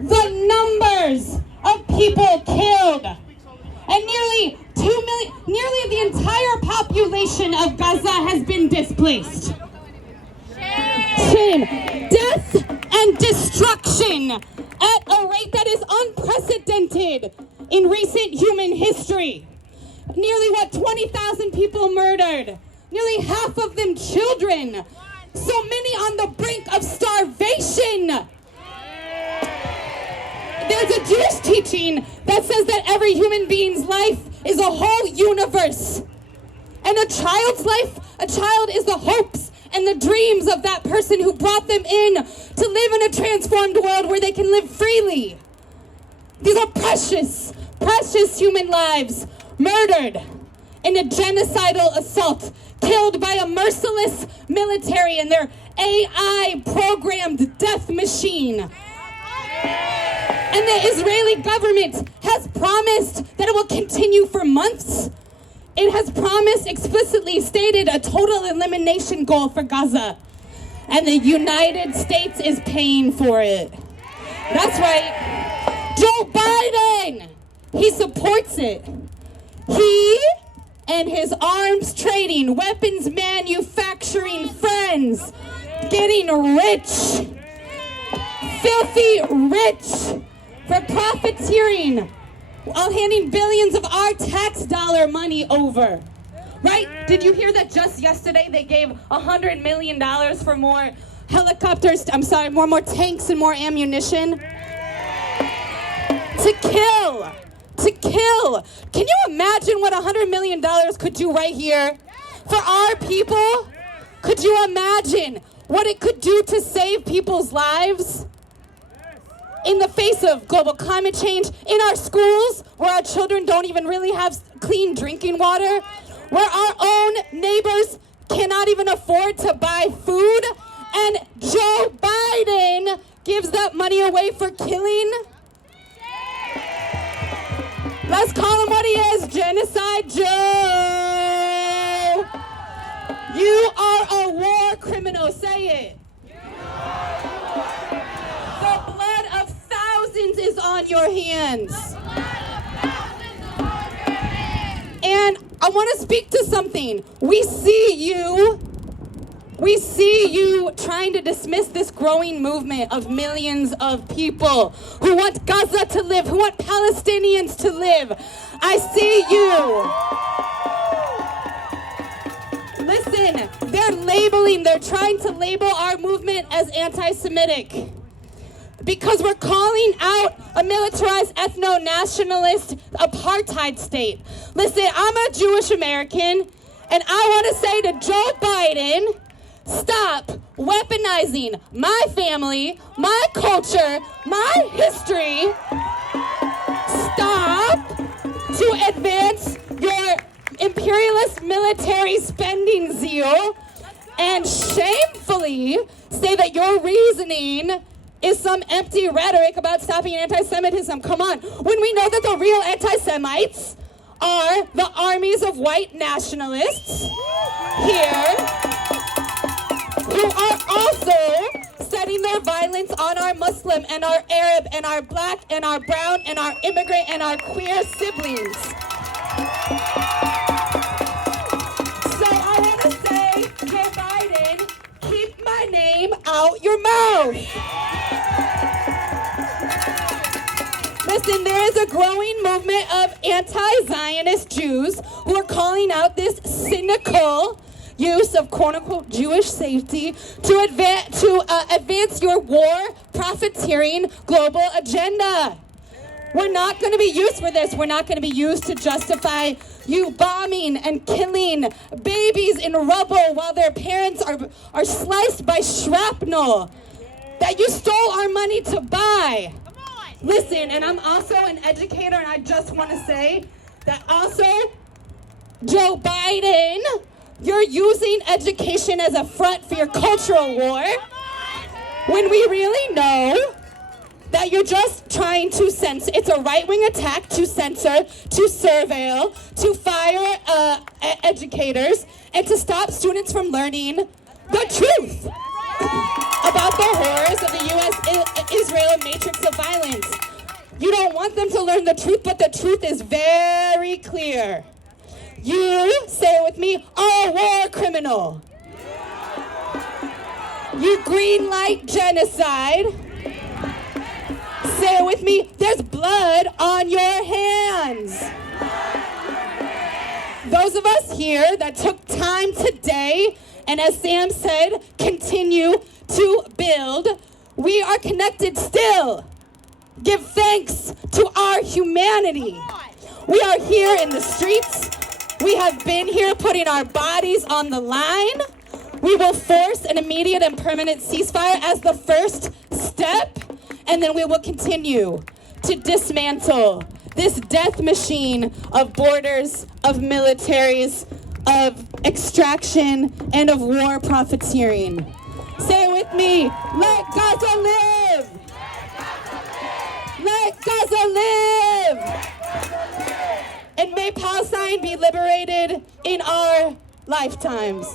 the numbers of people killed. And nearly 2 million, nearly the entire population of Gaza has been displaced. Shame. Death and destruction at a rate that is unprecedented in recent human history. Nearly, 20,000 people murdered. Nearly half of them children. So many on the brink of starvation. There's a Jewish teaching that says that every human being's life is a whole universe. And a child's life, a child is the hopes and the dreams of that person who brought them in to live in a transformed world where they can live freely. These are precious, precious human lives murdered in a genocidal assault, killed by a merciless military and their AI-programmed death machine. And the Israeli government has promised that it will continue for months. It has promised, explicitly stated, a total elimination goal for Gaza. And the United States is paying for it. That's right. Joe Biden, he supports it. He and his arms trading, weapons manufacturing friends, getting rich, filthy rich, for profiteering while handing billions of our tax dollar money over. Right? Did you hear that just yesterday they gave $100 million for more helicopters, more tanks and more ammunition? To kill. Can you imagine what $100 million could do right here for our people? Could you imagine what it could do to save people's lives? In the face of global climate change, in our schools, where our children don't even really have clean drinking water, where our own neighbors cannot even afford to buy food, and Joe Biden gives that money away for killing? Let's call him what he is, Genocide Joe. You are a war criminal, say it. The blood of thousands is on your hands. And I want to speak to something. We see you trying to dismiss this growing movement of millions of people who want Gaza to live, who want Palestinians to live. I see you. Listen, they're trying to label our movement as anti-Semitic because we're calling out a militarized ethno-nationalist apartheid state. Listen, I'm a Jewish American, and I want to say to Joe Biden, stop weaponizing my family, my culture, my history. Stop to advance your imperialist military spending zeal and shamefully say that your reasoning is some empty rhetoric about stopping anti-Semitism. Come on. When we know that the real anti-Semites are the armies of white nationalists here, who are also setting their violence on our Muslim and our Arab and our black and our brown and our immigrant and our queer siblings. So I want to say, Joe Biden, keep my name out your mouth. Listen, there is a growing movement of anti-Zionist Jews who are calling out this cynical use of quote-unquote Jewish safety to advance your war profiteering global agenda. We're not going to be used for this. We're not going to be used to justify you bombing and killing babies in rubble while their parents are sliced by shrapnel that you stole our money to buy. Listen, and I'm also an educator, and I just want to say that also, Joe Biden, you're using education as a front for your cultural war when we really know that you're just trying to censor. It's a right-wing attack to censor, to surveil, to fire educators, and to stop students from learning the truth about the horrors of the U.S.-Israel matrix of violence. want them to learn the truth, but the truth is very clear. You, say it with me, are a war criminal. You green light genocide. Say it with me, there's blood on your hands. Those of us here that took time today, and as Sam said, continue to build, we are connected still. Give thanks to our humanity. We are here in the streets. We have been here putting our bodies on the line. We will force an immediate and permanent ceasefire as the first step, and then we will continue to dismantle this death machine of borders, of militaries, of extraction, and of war profiteering. Say it with me, let Gaza live! Let Gaza live! And may Palestine be liberated in our lifetimes.